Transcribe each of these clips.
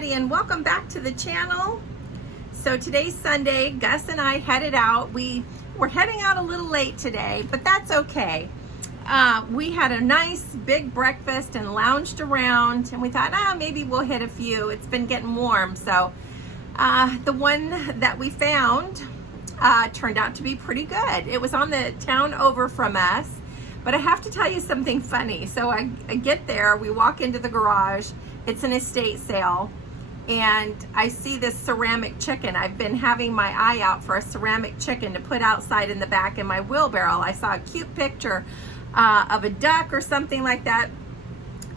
everybody, and welcome back to the channel. So today's Sunday. Gus and I headed out. We were heading out a little late today, but that's okay. We had a nice big breakfast and lounged around, and we thought, maybe we'll hit a few. It's been getting warm, so the one that we found turned out to be pretty good. It was on the town over from us, but I have to tell you something funny. So I get there, we walk into the garage. It's an estate sale, and I see this ceramic chicken. I've been having my eye out for a ceramic chicken to put outside in the back in my wheelbarrow. I saw a cute picture of a duck or something like that,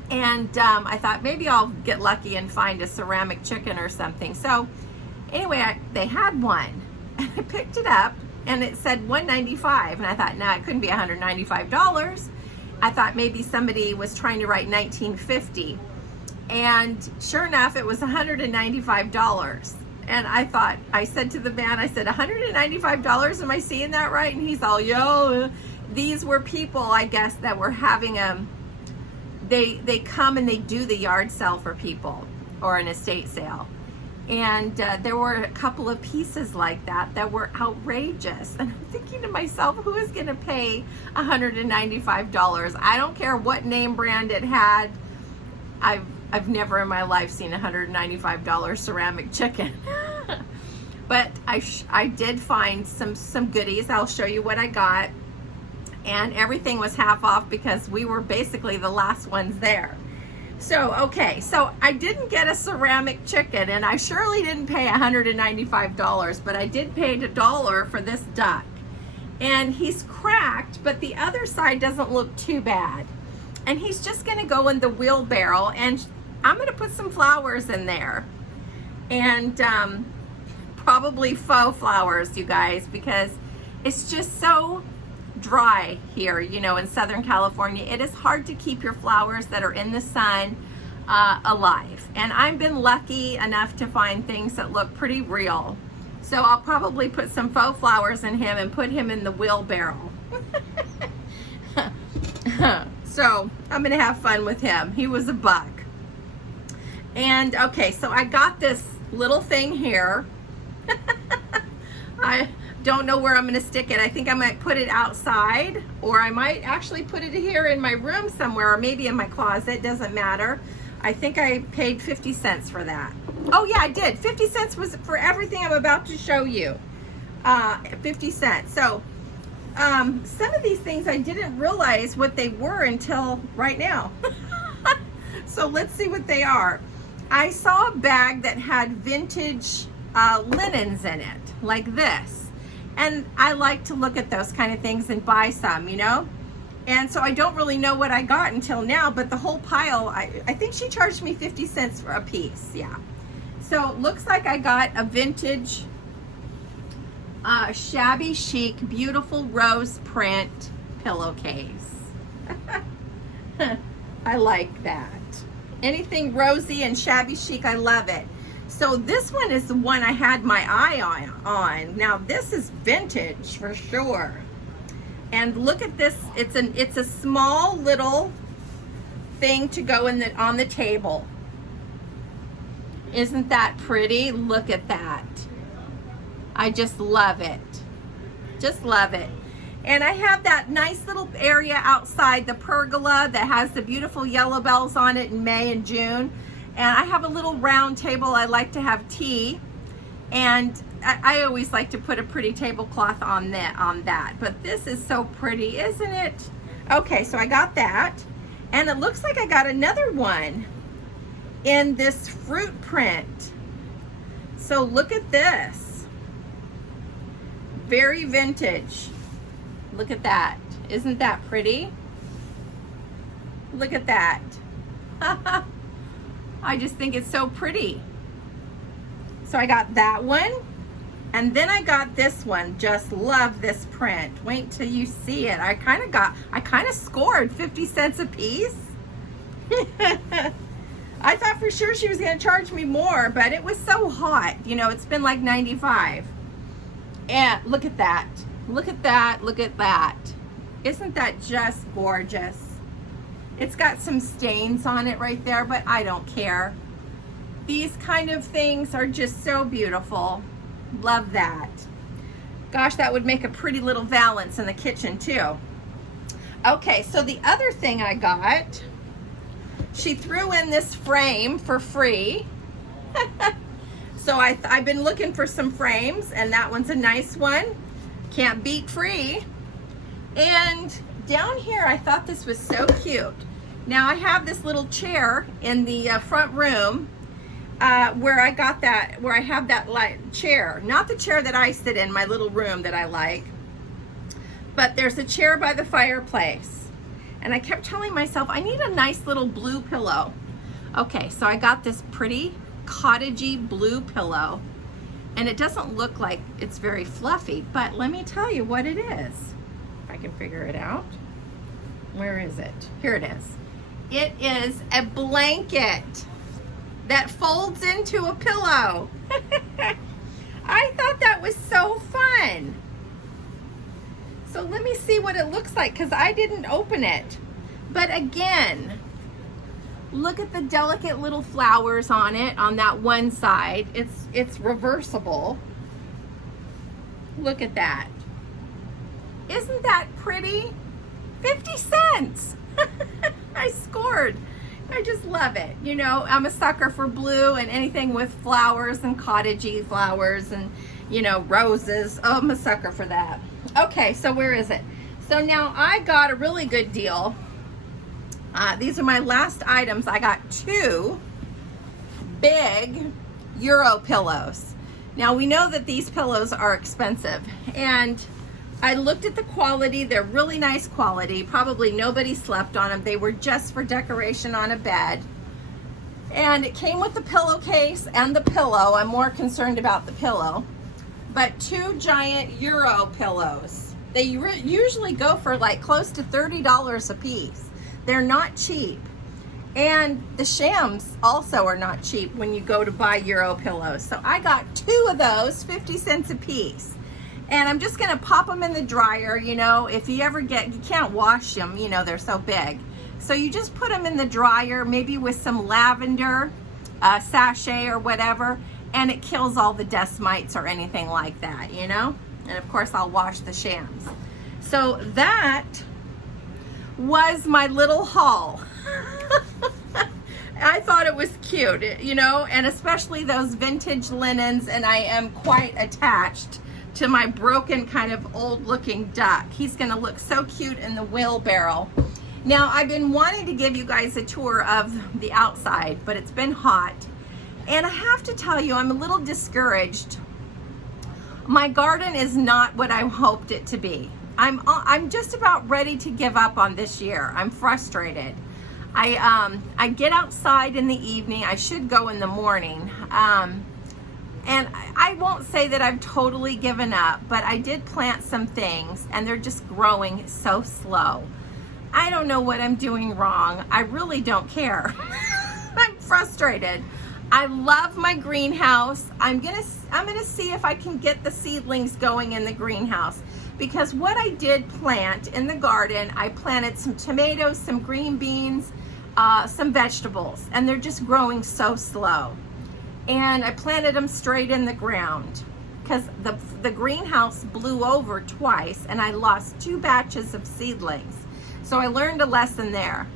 and I thought maybe I'll get lucky and find a ceramic chicken or something. So anyway, they had one, and I picked it up, and it said $195, and I thought, no, it couldn't be $195. I thought maybe somebody was trying to write 1950. And sure enough, it was $195. And I thought, I said to the man, I said, $195, am I seeing that right? And he's all, yo, these were people, I guess, that were having they come and they do the yard sale for people, or an estate sale. And there were a couple of pieces like that were outrageous. And I'm thinking to myself, who is gonna pay $195? I don't care what name brand it had. I've never in my life seen a $195 ceramic chicken. But I did find some goodies. I'll show you what I got. And everything was half off because we were basically the last ones there. So, okay, so I didn't get a ceramic chicken, and I surely didn't pay $195, but I did pay $1 for this duck. And he's cracked, but the other side doesn't look too bad. And he's just gonna go in the wheelbarrow, and I'm gonna put some flowers in there, and probably faux flowers, you guys, because it's just so dry here, you know, in Southern California. It is hard to keep your flowers that are in the sun alive, and I've been lucky enough to find things that look pretty real. So I'll probably put some faux flowers in him and put him in the wheelbarrow. So I'm gonna have fun with him. He was a buck. And okay, so I got this little thing here. I don't know where I'm gonna stick it. I think I might put it outside, or I might actually put it here in my room somewhere, or maybe in my closet, doesn't matter. I think I paid 50 cents for that. Oh yeah, I did. 50 cents was for everything I'm about to show you. 50 cents. So some of these things I didn't realize what they were until right now. So let's see what they are. I saw a bag that had vintage linens in it, like this. And I like to look at those kind of things and buy some, you know? And so I don't really know what I got until now, but the whole pile, I think she charged me 50 cents for a piece, yeah. So it looks like I got a vintage, shabby chic, beautiful rose print pillowcase. I like that. Anything rosy and shabby chic, I love it. So this one is the one I had my eye on. Now this is vintage for sure. And look at this, it's a small little thing to go in on the table. Isn't that pretty? Look at that. I just love it. Just love it. And I have that nice little area outside the pergola that has the beautiful yellow bells on it in May and June. And I have a little round table. I like to have tea. And I always like to put a pretty tablecloth on that. But this is so pretty, isn't it? Okay, so I got that. And it looks like I got another one in this fruit print. So look at this. Very vintage. Look at that. Isn't that pretty? Look at that. I just think it's so pretty. So I got that one. And then I got this one. Just love this print. Wait till you see it. I kind of scored 50 cents a piece. I thought for sure she was going to charge me more, but it was so hot. You know, it's been like 95. And look at that. Look at that. Look at that. Isn't that just gorgeous? It's got some stains on it right there, but I don't care. These kind of things are just so beautiful. Love that. Gosh, that would make a pretty little valance in the kitchen too. Okay, so the other thing I got, she threw in this frame for free. So I've been looking for some frames, and that one's a nice one. Can't beat free. And down here, I thought this was so cute. Now I have this little chair in the front room where I got that, where I have that chair. Not the chair that I sit in, my little room that I like. But there's a chair by the fireplace. And I kept telling myself, I need a nice little blue pillow. Okay, so I got this pretty cottagey blue pillow. And it doesn't look like it's very fluffy, but let me tell you what it is. If I can figure it out. Where is it? Here it is. It is a blanket that folds into a pillow. I thought that was so fun. So let me see what it looks like, because I didn't open it. But again, look at the delicate little flowers on it on that one side. It's reversible. Look at that. Isn't that pretty? 50 cents. I scored. I just love it. You know, I'm a sucker for blue and anything with flowers and cottagey flowers and, you know, roses. Oh, I'm a sucker for that. Okay, so where is it? So now I got a really good deal. These are my last items. I got 2 big Euro pillows. Now we know that these pillows are expensive, and I looked at the quality. They're really nice quality. Probably nobody slept on them. They were just for decoration on a bed. And it came with the pillowcase and the pillow. I'm more concerned about the pillow. But 2 giant Euro pillows. They usually go for like close to $30 a piece. They're not cheap. And the shams also are not cheap when you go to buy Euro pillows. So I got 2 of those, 50 cents a piece. And I'm just gonna pop them in the dryer. You know, if you ever you can't wash them, you know, they're so big. So you just put them in the dryer, maybe with some lavender sachet or whatever, and it kills all the dust mites or anything like that, you know? And of course I'll wash the shams. So that was my little haul. I thought it was cute, you know, and especially those vintage linens, and I am quite attached to my broken kind of old looking duck. He's gonna look so cute in the wheelbarrow. Now I've been wanting to give you guys a tour of the outside, but it's been hot. And I have to tell you, I'm a little discouraged. My garden is not what I hoped it to be. I'm just about ready to give up on this year. I'm frustrated. I get outside in the evening. I should go in the morning. And I won't say that I've totally given up, but I did plant some things and they're just growing so slow. I don't know what I'm doing wrong. I really don't care. I'm frustrated. I love my greenhouse. I'm gonna see if I can get the seedlings going in the greenhouse, because what I did plant in the garden, I planted some tomatoes, some green beans, some vegetables, and they're just growing so slow. And I planted them straight in the ground because the greenhouse blew over twice and I lost 2 batches of seedlings. So I learned a lesson there.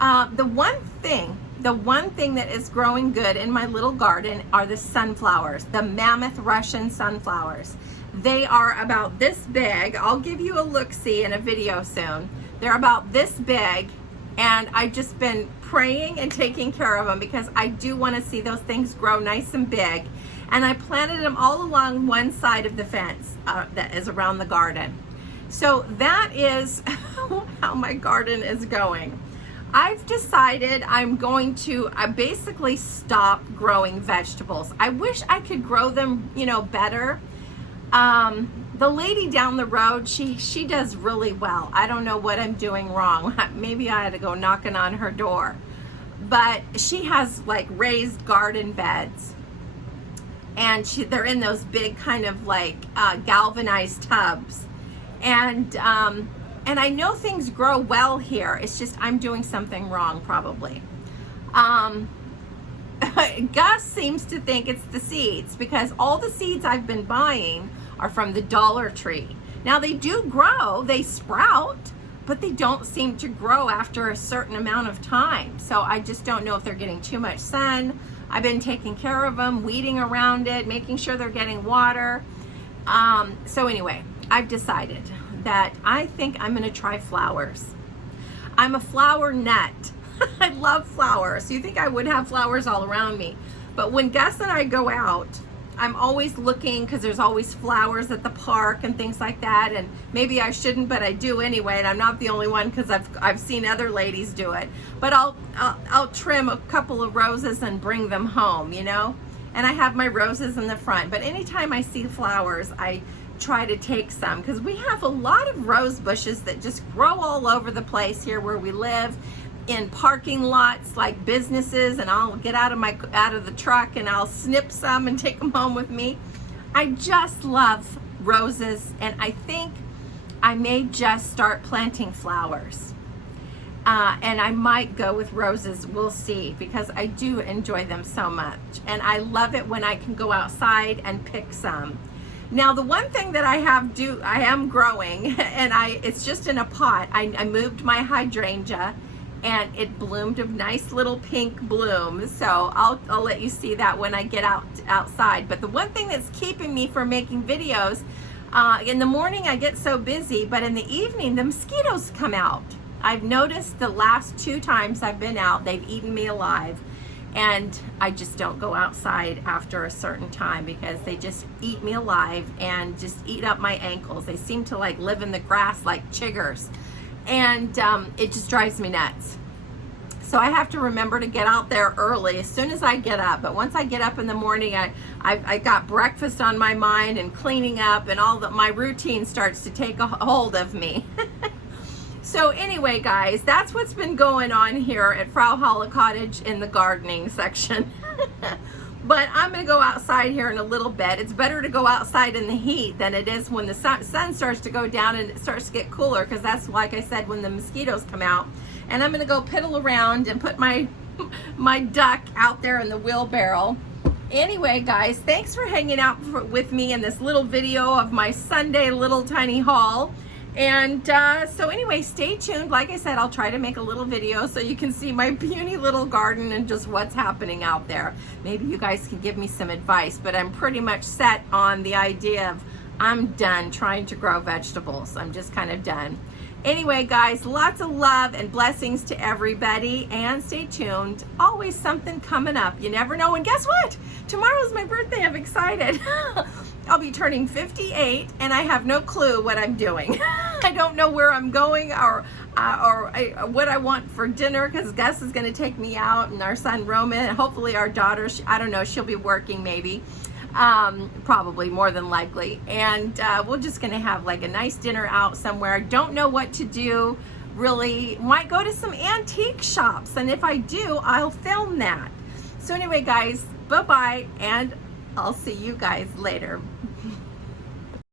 The one thing that is growing good in my little garden are the sunflowers, the mammoth Russian sunflowers. They are about this big. I'll give you a look-see in a video soon. They're about this big, and I've just been praying and taking care of them because I do want to see those things grow nice and big. And I planted them all along one side of the fence that is around the garden. So that is how my garden is going. I've decided I'm going to basically stop growing vegetables. I wish I could grow them, you know, better. The lady down the road, she does really well. I don't know what I'm doing wrong. Maybe I had to go knocking on her door. But she has like raised garden beds. And they're in those big kind of like galvanized tubs. And I know things grow well here. It's just I'm doing something wrong probably. Gus seems to think it's the seeds because all the seeds I've been buying are from the Dollar Tree. Now they do grow, they sprout, but they don't seem to grow after a certain amount of time. So I just don't know if they're getting too much sun. I've been taking care of them, weeding around it, making sure they're getting water. So anyway, I've decided that I think I'm gonna try flowers. I'm a flower nut. I love flowers. So you think I would have flowers all around me. But when Gus and I go out, I'm always looking because there's always flowers at the park and things like that. And maybe I shouldn't, but I do anyway. And I'm not the only one because I've seen other ladies do it. But I'll trim a couple of roses and bring them home, you know. And I have my roses in the front. But anytime I see flowers, I try to take some because we have a lot of rose bushes that just grow all over the place here where we live, in parking lots like businesses, and I'll get out of the truck and I'll snip some and take them home with me. I just love roses, and I think I may just start planting flowers. And I might go with roses, we'll see, because I do enjoy them so much. And I love it when I can go outside and pick some. Now the one thing that I am growing, and it's just in a pot. I moved my hydrangea and it bloomed a nice little pink bloom. So I'll let you see that when I get outside. But the one thing that's keeping me from making videos, in the morning I get so busy, but in the evening the mosquitoes come out. I've noticed the last 2 times I've been out, they've eaten me alive. And I just don't go outside after a certain time because they just eat me alive and just eat up my ankles. They seem to like live in the grass like chiggers. And it just drives me nuts. So I have to remember to get out there early as soon as I get up. But once I get up in the morning, I got breakfast on my mind and cleaning up, and my routine starts to take a hold of me. So anyway, guys, that's what's been going on here at Frau Holle Cottage in the gardening section. But I'm going to go outside here in a little bit. It's better to go outside in the heat than it is when the sun starts to go down and it starts to get cooler, because that's, like I said, when the mosquitoes come out. And I'm going to go piddle around and put my duck out there in the wheelbarrow. Anyway, guys, thanks for hanging out with me in this little video of my Sunday little tiny haul. And so anyway, stay tuned. Like I said, I'll try to make a little video so you can see my puny little garden and just what's happening out there. Maybe you guys can give me some advice, but I'm pretty much set on the idea of I'm done trying to grow vegetables. I'm just kind of done. Anyway, guys, lots of love and blessings to everybody, and stay tuned. Always something coming up. You never know. And guess what? Tomorrow's my birthday. I'm excited. I'll be turning 58, and I have no clue what I'm doing. I don't know where I'm going or what I want for dinner, because Gus is going to take me out, and our son Roman, and hopefully our daughter, I don't know, she'll be working maybe. Probably, more than likely. And we're just going to have like a nice dinner out somewhere. Don't know what to do, really. Might go to some antique shops, and if I do, I'll film that. So anyway, guys, bye-bye, and I'll see you guys later.